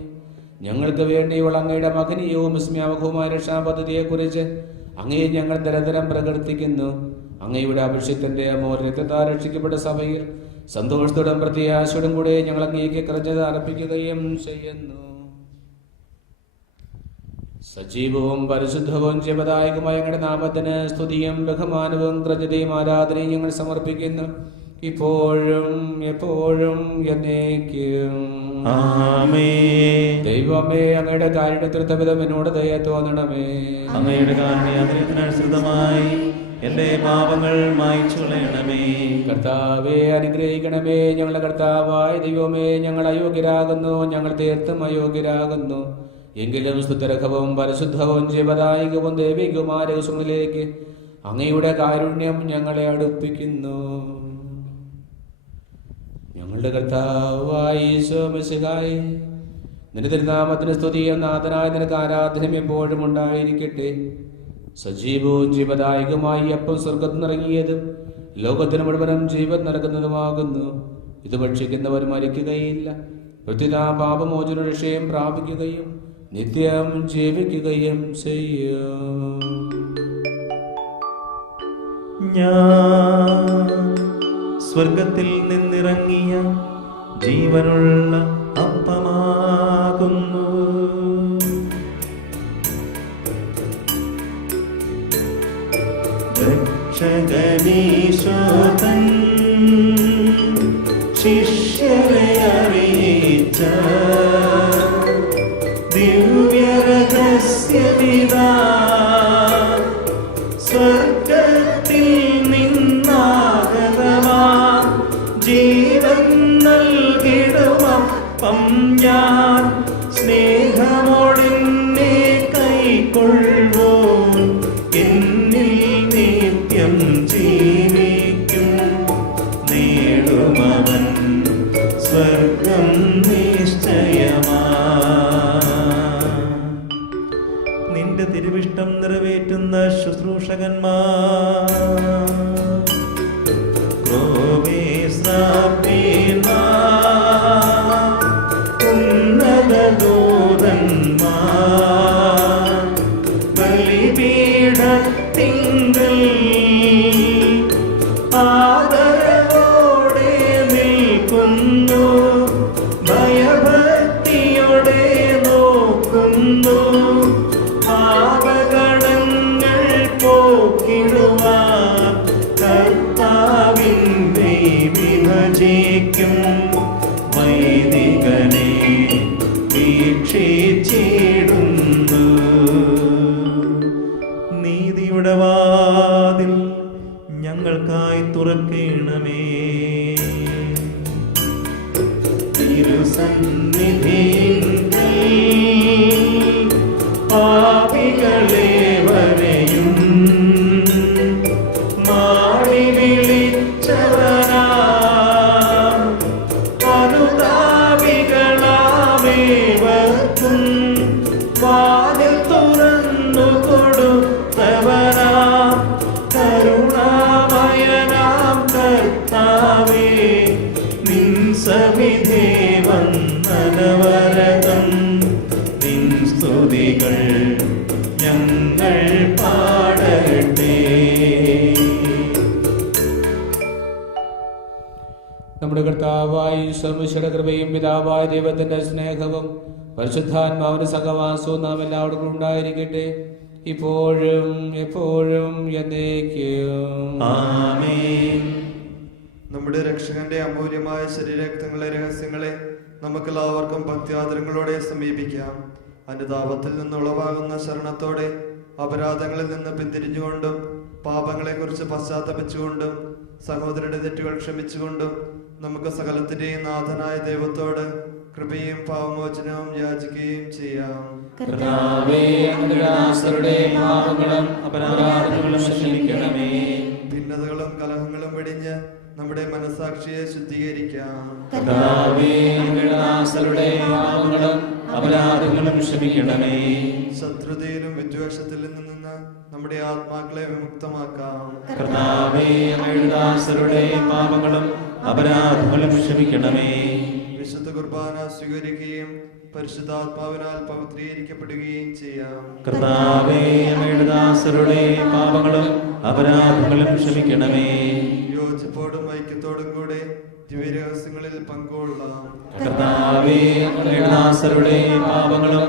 ഞങ്ങൾക്ക് വേണ്ടിയുള്ള അങ്ങയുടെ മഹനീയവും വിസ്മയാവഹവുമായ രക്ഷാപദ്ധതിയെക്കുറിച്ച് അങ്ങയെ ഞങ്ങൾ നിരന്തരം പ്രകീർത്തിക്കുന്നു. അങ്ങയുടെ അഭിഷേകത്തിന്റെ അമൂല്യത്താൽ രക്ഷിക്കപ്പെട്ട സഭയിൽ സന്തോഷത്തോടും പ്രത്യാശയോടും കൂടെ ഞങ്ങൾ അങ്ങേക്ക് കൃതജ്ഞത അർപ്പിക്കുകയും ചെയ്യുന്നു. സജീവവും പരിശുദ്ധവും ജീവദായകമായ ഞങ്ങളുടെ നാമത്തിന് സ്തുതിയും ബഹുമാനവും കൃതജ്ഞതയും ആരാധനയും ഞങ്ങൾ സമർപ്പിക്കുന്നു, ഇപ്പോഴും എപ്പോഴും എന്നേക്കും. ആമേൻ. ദൈവമേ, അങ്ങയുടെ കാരുണ്യത്തിനും എന്നോട് ദയ തോന്നണമേ. അങ്ങയുടെ കാരുണ്യാതിരത്തിനനുസൃതമായി എന്റെ പാപങ്ങൾ മായ്ച്ചു കളയണമേ. കർത്താവെ, അനുഗ്രഹിക്കണമേ. ഞങ്ങളുടെ കർത്താവായ ദൈവമേ, ഞങ്ങൾ അയോഗ്യരാകുന്നു, ഞങ്ങൾ തീർത്തും അയോഗ്യരാകുന്നു. എങ്കിലും സ്തുത്യർഹവും പരിശുദ്ധവും ജീവദായകവും ദൈവികവുമായ രഹസ്യങ്ങളിലേക്ക് അങ്ങയുടെ കാരുണ്യം ഞങ്ങളെ അടുപ്പിക്കുന്നു. ഞങ്ങളുടെ കർത്താവായ ഈശോ മിശിഹായേ, നിന്റെ തിരുനാമത്തിന് സ്തുതിയും നാഥനായ നിനക്ക് ആരാധനയും എപ്പോഴും ഉണ്ടായിരിക്കട്ടെ. സജീവവും ജീവദായകമായി അപ്പം സ്വർഗത്തിൽ നിറങ്ങിയതും ലോകത്തിന് മുഴുവനും ജീവൻ നൽകുന്നതുമാകുന്നു. ഇത് ഭക്ഷിക്കുന്നവർ മരിക്കുകയില്ല, പ്രത്യുതാ പാപമോചന രക്ഷയും പ്രാപിക്കുകയും നിത്യം ജീവിക്കുകയും ചെയ്യും. ഞാൻ സ്വർഗത്തിൽ നിന്നിറങ്ങിയ ജീവനുള്ള അപ്പമാകുന്നു. രക്ഷകനീശോതൻ ശിഷ്യരെ അറിയിച്ച ദിവ്യരഹസ്യമിതാ, സ്വർഗത്തിൽ നിന്നാഗതമാ ജീവൻ നൽകിടുമപ്പം ഞാൻ, സ്നേഹമോടെന്നെ കൈക്കൊള്ളുവോ എന്നിൽ നിത്യം ജീവിക്കും. നേടുമവൻ സ്വർഗം നിശ്ചയമാ. നിന്റെ തിരുവിഷ്ടം നിറവേറ്റുന്ന ശുശ്രൂഷകന്മാർ ഉന്നതദൂതന്മാർ ബലിപീഠത്തിങ്കൽ ആദരവോടെ നിൽക്കുന്നു, ഭയഭക്തിയോടെ നോക്കുന്നു. പാപകടങ്ങൾ പോക്കിടുവാൻ കർത്താവിനെ വിഭജിക്കും. വൈദികനെ വീക്ഷിച്ചിടുന്നു. നീതിയുടെ വാതിൽ ഞങ്ങൾക്കായി തുറക്കണമേ. തിരുസന്നിധിയിൽ പാപികളെ വരെയും മാടി വിളിച്ചവനാ, അനുതാപികളാവേവർക്കും വാതിൽ തുറന്നു കൊടുത്തവനാ, കരുണാമയനാം കർത്താവേ, നിൻ സവിധേ വന്ദനവരദം ഈശോമിശിയുടെ കൃപയും പിതാവായ ദൈവത്തിന്റെ സ്നേഹവും പരിശുദ്ധാത്മാവിന്റെ സഹവാസവും നാം എല്ലാവർക്കും ഉണ്ടായിരിക്കട്ടെ, ഇപ്പോഴും എപ്പോഴും എന്നേക്കും. ആമേൻ. നമ്മുടെ രക്ഷകന്റെ അമൂല്യമായ ശരീരരക്തങ്ങളെ രഹസ്യങ്ങളെ നമുക്കെല്ലാവർക്കും ഭക്തിയാദരങ്ങളോടെ സമീപിക്കാം. അനുതാപത്തിൽ നിന്നുളവാകുന്ന ശരണത്തോടെ അപരാധങ്ങളിൽ നിന്ന് പിന്തിരിഞ്ഞുകൊണ്ടും പാപങ്ങളെക്കുറിച്ച് പശ്ചാത്തപിച്ചുകൊണ്ടും സഹോദരന്റെ തെറ്റുകൾ ക്ഷമിച്ചുകൊണ്ടും നമുക്ക് സകലത്തിന്റെയും നാഥനായ ദൈവത്തോട് കൃപയും പാപമോചനവും യാചിക്കുകയും ചെയ്യാം. കർത്താവേ, അങ്ങയുടെ ദാസരുടെ പാപങ്ങളും അപരാധങ്ങളും ക്ഷമിക്കണമേ. ഭിന്നതകളും കലഹങ്ങളും വെടിഞ്ഞ് നമ്മുടെ മനസാക്ഷിയെ ശുദ്ധീകരിക്കാം. കർത്താവേ, അങ്ങയുടെ ദാസരുടെ പാപങ്ങളും അപരാധങ്ങളും ക്ഷമിക്കണമേ. ശത്രുതയിലും വിദ്വേഷത്തിൽ നിന്ന് നമ്മുടെ ആത്മാക്കളെ വിമുക്തമാക്കാം. കർത്താവേ, അങ്ങയുടെ ദാസരുടെ പാപങ്ങളും അപരാധങ്ങളും ക്ഷമിക്കണമേ. വിശുദ്ധ കുർബാന സ്വീകരിക്കുകയും പരിശുദ്ധാത്മാവിനാൽ പവിത്രീകരിക്കപ്പെടുകയും ചെയ്യാം. കർത്താവേ, അങ്ങയുടെ ദാസരുടെ പാപങ്ങളും അപരാധങ്ങളും ക്ഷമിക്കണമേ. യോജിപ്പോടും ഐക്യത്തോടും കൂടെ ദിവ്യരഹസ്യങ്ങളിൽ പങ്കുകൊള്ളാം. കർത്താവേ, അങ്ങയുടെ ദാസരുടെ പാപങ്ങളും